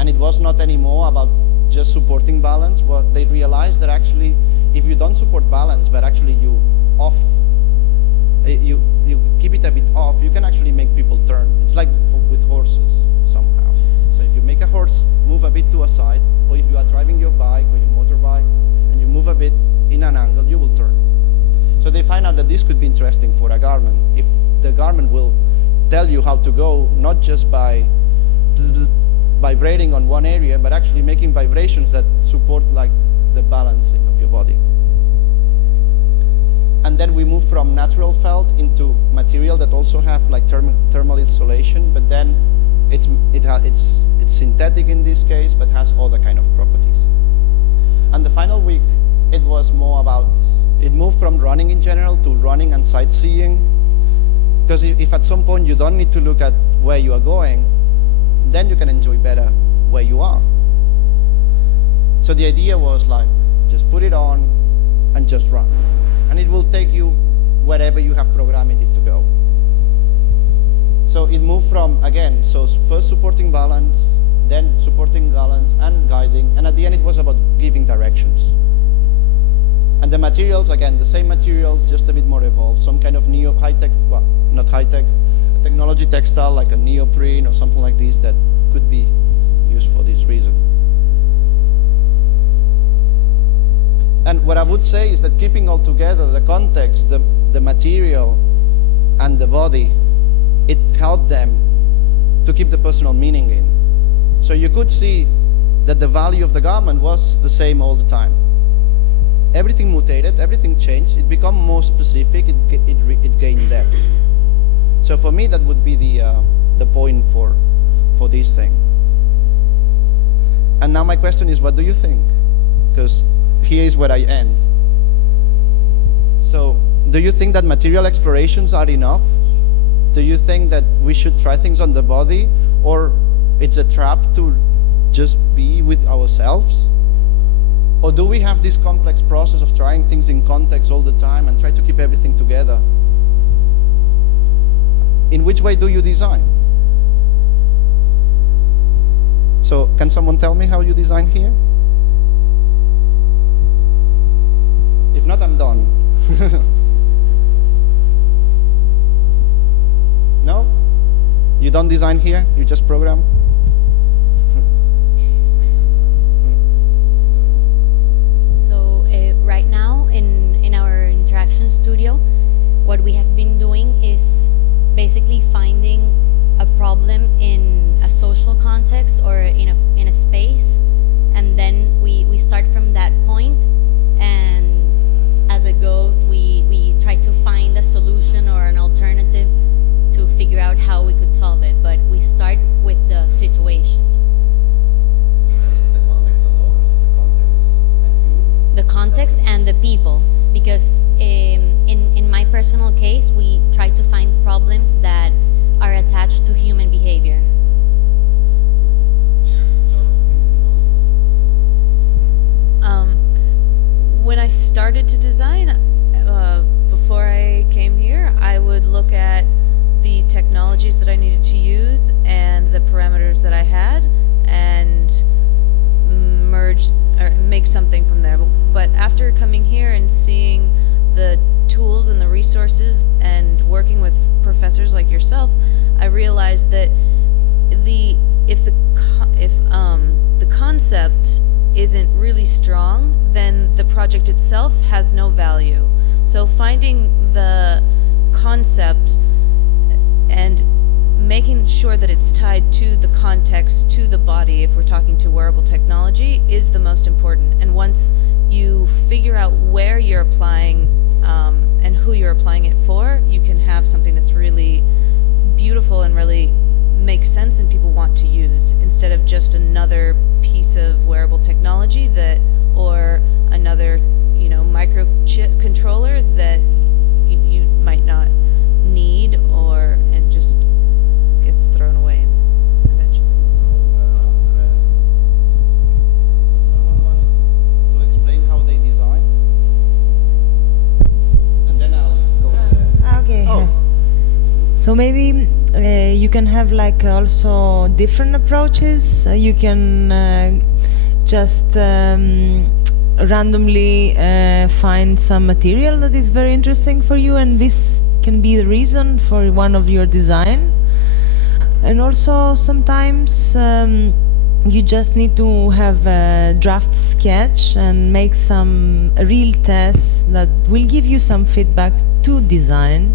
And it was not anymore about just supporting balance. Well, they realized that actually, if you don't support balance, but actually you keep it a bit off, you can actually make people turn. It's like with horses somehow. So if you make a horse move a bit to a side, or if you are driving your bike or your motorbike and you move a bit in an angle, you will turn. So they find out that this could be interesting for a garment. If the garment will tell you how to go, not just by vibrating on one area, but actually making vibrations that support like the balancing of your body. And then we move from natural felt into material that also have like thermal insulation, but then it's synthetic in this case, but has other kind of properties. And the final week, it was more about, it moved from running in general to running and sightseeing. Because if at some point you don't need to look at where you are going, then you can enjoy better where you are. So the idea was like, just put it on and just run. And it will take you wherever you have programmed it to go. So it moved from, again, so first supporting balance, then supporting balance and guiding, and at the end it was about giving directions. And the materials, again, the same materials, just a bit more evolved, some kind of high-tech, well, not high-tech, technology textile, like a neoprene or something like this that could be used for this reason. And what I would say is that keeping all together, the context, the material, and the body, it helped them to keep the personal meaning in. So you could see that the value of the garment was the same all the time. Everything mutated, everything changed, it became more specific, it gained depth. So for me, that would be the point for this thing. And now my question is, what do you think? Because here is where I end. So, do you think that material explorations are enough? Do you think that we should try things on the body, or it's a trap to just be with ourselves? Or do we have this complex process of trying things in context all the time and try to keep everything together? In which way do you design? So, can someone tell me how you design here? If not, I'm done. No? You don't design here? You just program? So right now in our interaction studio, what we have been doing is basically finding a problem in a social context or in a space, and then we start from that point and goes, we try to find a solution or an alternative to figure out how we could solve it, but we start with the situation. The context and the people, because in my personal case, we try to find problems that are attached to human behavior. When I started to design, before I came here, I would look at the technologies that I needed to use and the parameters that I had and merge or make something from there. But after coming here and seeing the tools and the resources and working with professors like yourself, I realized that if the concept isn't really strong, then the project itself has no value. So finding the concept and making sure that it's tied to the context, to the body, if we're talking to wearable technology, is the most important. And once you figure out where you're applying and who you're applying it for, you can have something that's really beautiful and really makes sense and people want to use, instead of just another piece of wearable technology that, or another, microcontroller that you might not need, or and just gets thrown away eventually. Someone wants to explain how they design, and then I'll go there. Okay. Oh. So maybe you can have like also different approaches. You can just randomly find some material that is very interesting for you, and this can be the reason for one of your design. And also sometimes you just need to have a draft sketch and make some real tests that will give you some feedback to design.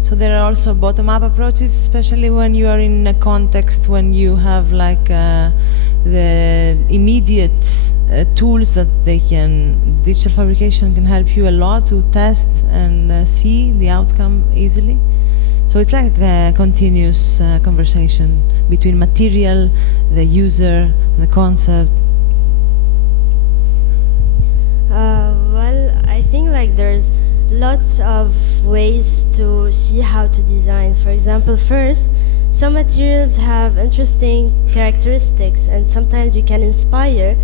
So there are also bottom-up approaches, especially when you are in a context when you have like the immediate tools that digital fabrication can help you a lot to test and see the outcome easily. So it's like a continuous conversation between material, the user, the concept. Well, I think like there's lots of ways to see how to design. For example, first, some materials have interesting characteristics, and sometimes you can inspire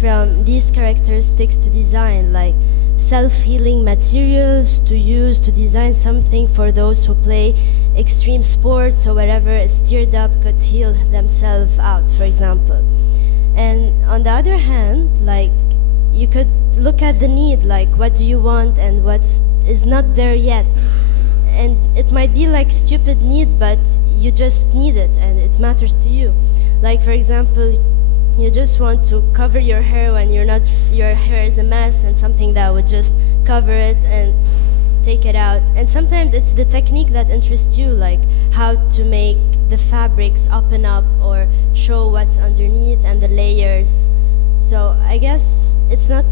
from these characteristics to design, like self-healing materials to use to design something for those who play extreme sports, or wherever a stirred up could heal themselves out, for example. And on the other hand, like, you could look at the need, like what do you want and what is not there yet. And it might be like stupid need, but you just need it and it matters to you. Like, for example, you just want to cover your hair when your hair is a mess, and something that would just cover it and take it out. And sometimes it's the technique that interests you, like how to make the fabrics open up or show what's underneath and the layers. So I guess it's not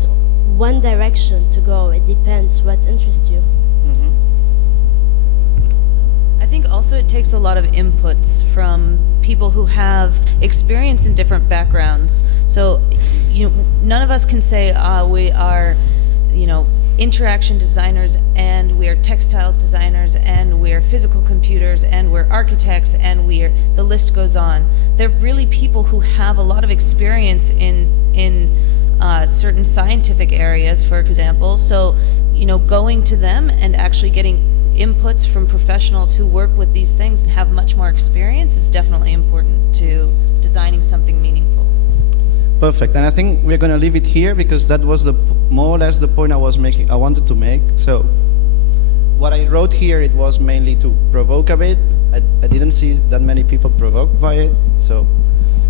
one direction to go, it depends what interests you. I think also it takes a lot of inputs from people who have experience in different backgrounds. So, none of us can say we are, interaction designers, and we are textile designers, and we are physical computers, and we're architects, and the list goes on. They're really people who have a lot of experience in certain scientific areas, for example. So, going to them and actually getting inputs from professionals who work with these things and have much more experience is definitely important to designing something meaningful. Perfect, and I think we're going to leave it here because that was more or less the point I wanted to make. So what I wrote here, it was mainly to provoke a bit. I didn't see that many people provoked by it, so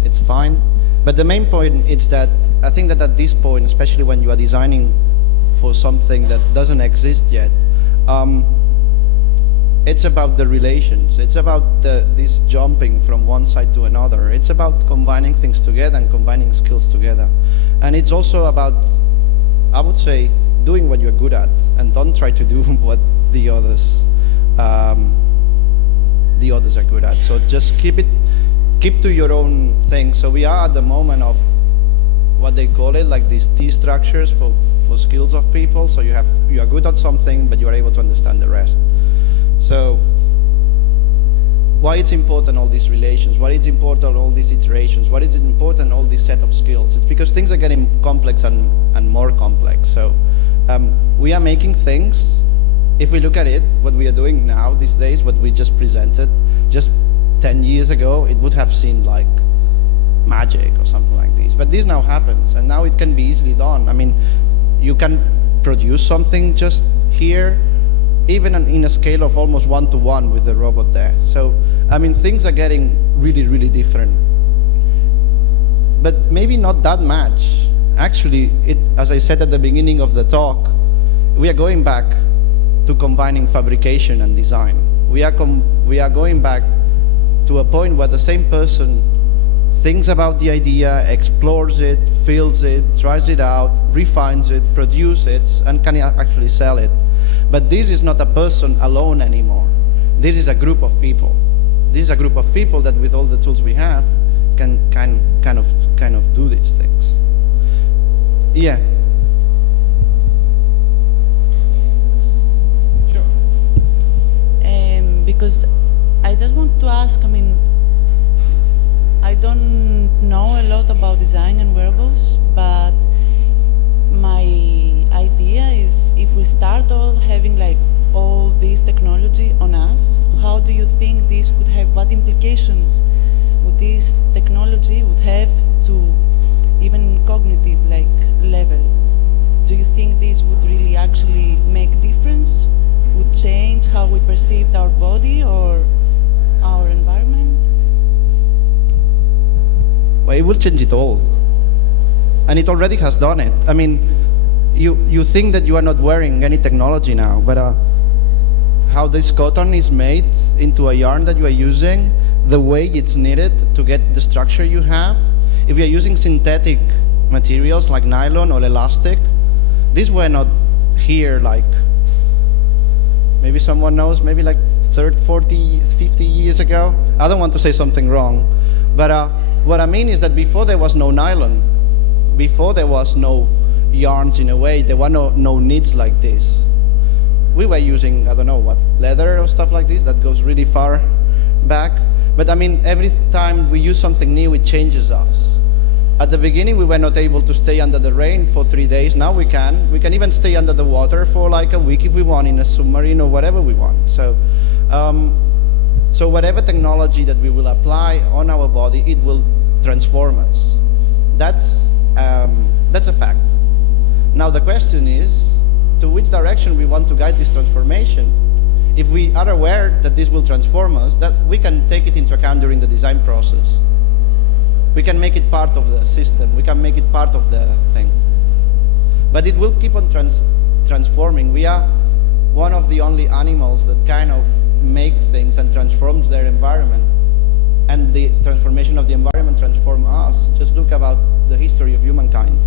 it's fine. But the main point is that I think that at this point, especially when you are designing for something that doesn't exist yet, it's about the relations. It's about this jumping from one side to another. It's about combining things together and combining skills together. And it's also about, I would say, doing what you're good at, and don't try to do what the others are good at. So just keep to your own thing. So we are at the moment of what they call it, like these T structures for skills of people. So you are good at something, but you are able to understand the rest. So why it's important, all these relations, why it's important, all these iterations, why it's important, all this set of skills? It's because things are getting complex and more complex. So we are making things. If we look at it, what we are doing now these days, what we just presented, just 10 years ago, it would have seemed like magic or something like this. But this now happens, and now it can be easily done. I mean, you can produce something just here, even in a scale of almost 1-to-1 with the robot there. So, I mean, things are getting really, really different. But maybe not that much. Actually, as I said at the beginning of the talk, we are going back to combining fabrication and design. We are going back to a point where the same person thinks about the idea, explores it, feels it, tries it out, refines it, produces it, and can actually sell it. But this is not a person alone anymore. This is a group of people. This is a group of people that, with all the tools we have, can kind of do these things. Yeah. Because I just want to ask, I mean, I don't know a lot about design and wearables, but my idea is if we start all having like all this technology on us, how do you think this could have, what implications would this technology would have to even cognitive like level? Do you think this would really actually make difference? Would change how we perceived our body or our environment? Well, it will change it all. And it already has done it. I mean, you think that you are not wearing any technology now, but how this cotton is made into a yarn that you are using, the way it's knitted to get the structure you have. If you are using synthetic materials like nylon or elastic, these were not here like, maybe someone knows, maybe like 30, 40, 50 years ago. I don't want to say something wrong, but what I mean is that before there was no nylon, before there was no yarns in a way, there were no knits like this. We were using, I don't know what, leather or stuff like this that goes really far back. But I mean, every time we use something new, it changes us. At the beginning, we were not able to stay under the rain for 3 days. Now we can. We can even stay under the water for like a week if we want, in a submarine or whatever we want. So, so whatever technology that we will apply on our body, it will transform us. That's a fact. Now the question is, to which direction we want to guide this transformation? If we are aware that this will transform us, that we can take it into account during the design process. We can make it part of the system. We can make it part of the thing. But it will keep on transforming. We are one of the only animals that kind of make things and transforms their environment. And the transformation of the environment transforms us. Just look about the history of humankind.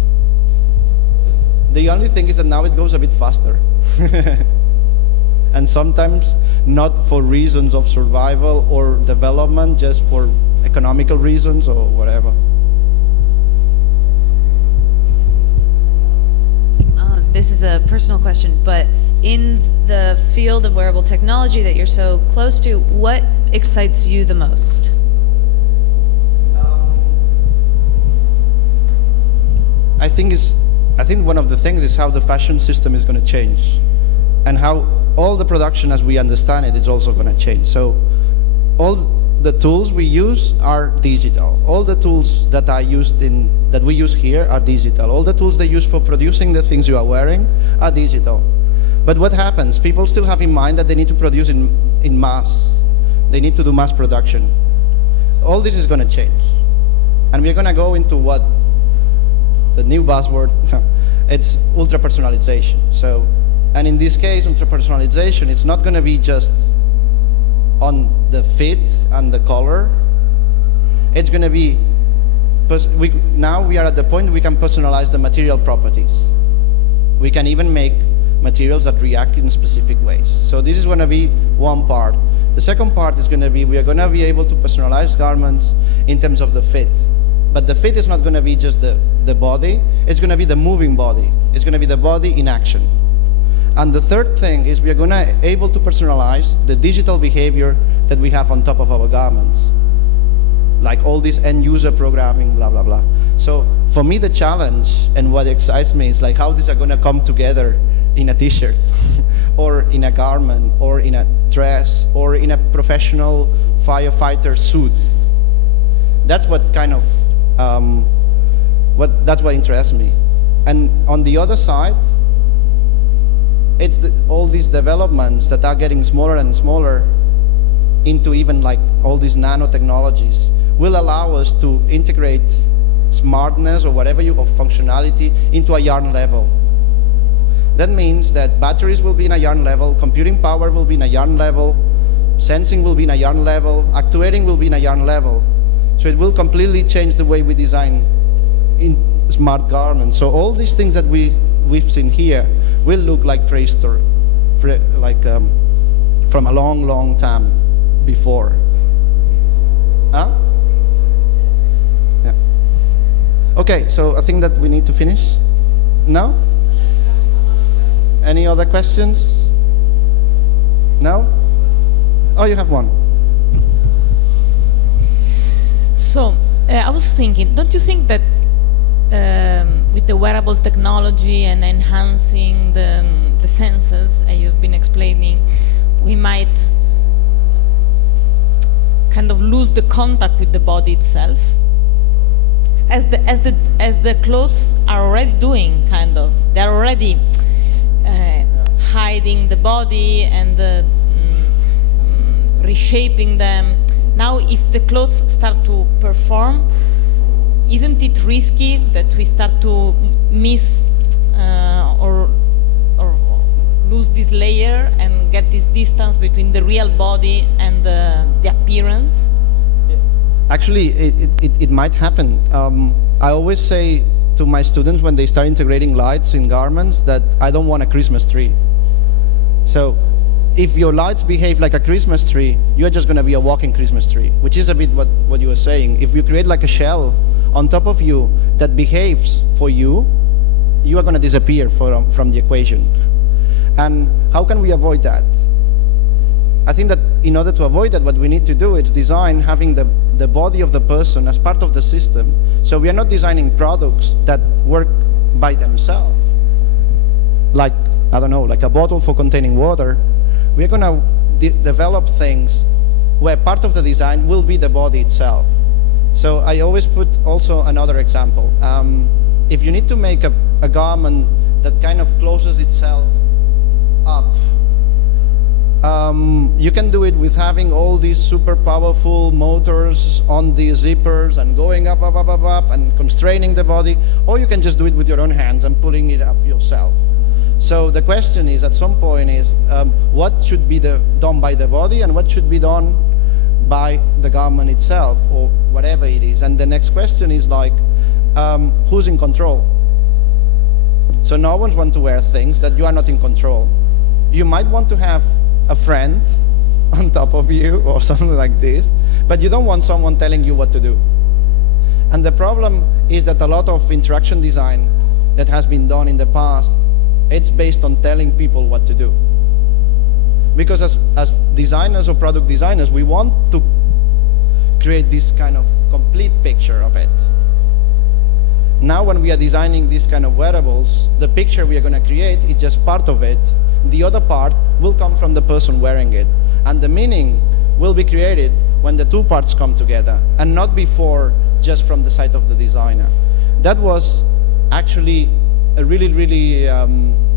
The only thing is that now it goes a bit faster. And sometimes not for reasons of survival or development, just for economical reasons or whatever. This is a personal question, but in the field of wearable technology that you're so close to, what excites you the most? I think one of the things is how the fashion system is going to change, and how all the production as we understand it is also going to change. So all the tools we use are digital. All the tools that we use here are digital. All the tools they use for producing the things you are wearing are digital. But what happens? People still have in mind that they need to produce in mass. They need to do mass production. All this is going to change. And we're going to go into what the new buzzword, it's ultra-personalization. So, and in this case, ultra-personalization, it's not going to be just on the fit and the color. It's going to be, now we are at the point we can personalize the material properties. We can even make materials that react in specific ways. So this is going to be one part. The second part is going to be, we are going to be able to personalize garments in terms of the fit. But the fit is not going to be just the body, it's going to be the moving body. It's going to be the body in action. And the third thing is we are going to able to personalize the digital behavior that we have on top of our garments. Like all this end user programming, blah, blah, blah. So for me, the challenge and what excites me is like how these are going to come together in a t-shirt or in a garment or in a dress or in a professional firefighter suit. That's what kind of, that's what interests me. And on the other side, it's all these developments that are getting smaller and smaller into even like all these nanotechnologies will allow us to integrate smartness or whatever of functionality into a yarn level. That means that batteries will be in a yarn level, computing power will be in a yarn level, sensing will be in a yarn level, actuating will be in a yarn level. So it will completely change the way we design in smart garments. So all these things that we've seen here will look like prehistoric, from a long, long time before. Huh? Yeah. Okay, so I think that we need to finish. No? Any other questions? No? Oh, you have one. So, I was thinking, don't you think that with the wearable technology and enhancing the senses you've been explaining, we might kind of lose the contact with the body itself, as the clothes are already doing, kind of. They're already hiding the body and reshaping them. Now, if the clothes start to perform, isn't it risky that we start to miss or lose this layer and get this distance between the real body and the appearance? Actually, it might happen. I always say to my students when they start integrating lights in garments that I don't want a Christmas tree. So if your lights behave like a Christmas tree, you're just going to be a walking Christmas tree, which is a bit what you were saying. If you create like a shell on top of you that behaves for you, you are going to disappear from the equation. And how can we avoid that? I think that in order to avoid that, what we need to do is design having the body of the person as part of the system. So we are not designing products that work by themselves. Like, I don't know, like a bottle for containing water. We're going to develop things where part of the design will be the body itself. So I always put also another example. If you need to make a garment that kind of closes itself up, you can do it with having all these super powerful motors on the zippers and going up and constraining the body, or you can just do it with your own hands and pulling it up yourself. So the question is, at some point, is what should be done by the body and what should be done by the garment itself, or whatever it is. And the next question is like, who's in control? So no one wants to wear things that you are not in control. You might want to have a friend on top of you or something like this, but you don't want someone telling you what to do. And the problem is that a lot of interaction design that has been done in the past, it's based on telling people what to do. Because as designers or product designers, we want to create this kind of complete picture of it. Now when we are designing these kind of wearables, the picture we are going to create is just part of it. The other part will come from the person wearing it. And the meaning will be created when the two parts come together, and not before, just from the side of the designer. That was actually a really, really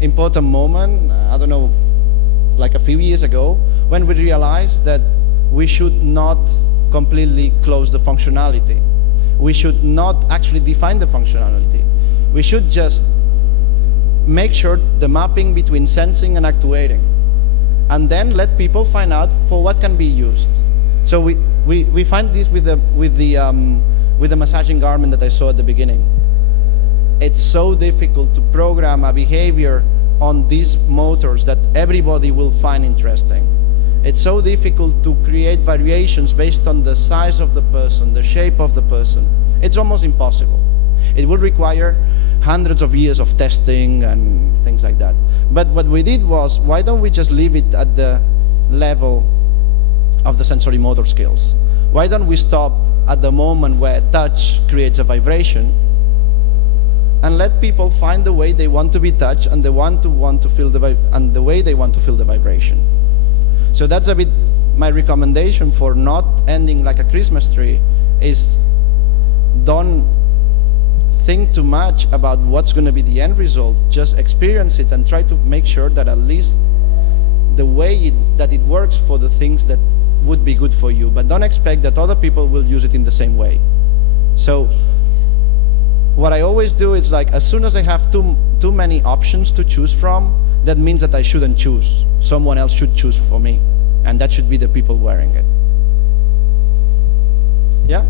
important moment, I don't know, like a few years ago, when we realized that we should not completely close the functionality. We should not actually define the functionality. We should just make sure the mapping between sensing and actuating, and then let people find out for what can be used. So we find this with the massaging garment that I saw at the beginning. it's so difficult to program a behavior on these motors that everybody will find interesting. It's so difficult to create variations based on the size of the person, the shape of the person. It's almost impossible. It would require hundreds of years of testing and things like that. But what we did was, why don't we just leave it at the level of the sensory motor skills? Why don't we stop at the moment where touch creates a vibration and let people find the way they want to be touched and the way they want to feel the vibration. So that's a bit my recommendation for not ending like a Christmas tree, is don't think too much about what's going to be the end result. Just experience it and try to make sure that at least the way that it works for the things that would be good for you, but don't expect that other people will use it in the same way. So what I always do is, like, as soon as I have too many options to choose from, that means that I shouldn't choose. Someone else should choose for me, and that should be the people wearing it. Yeah?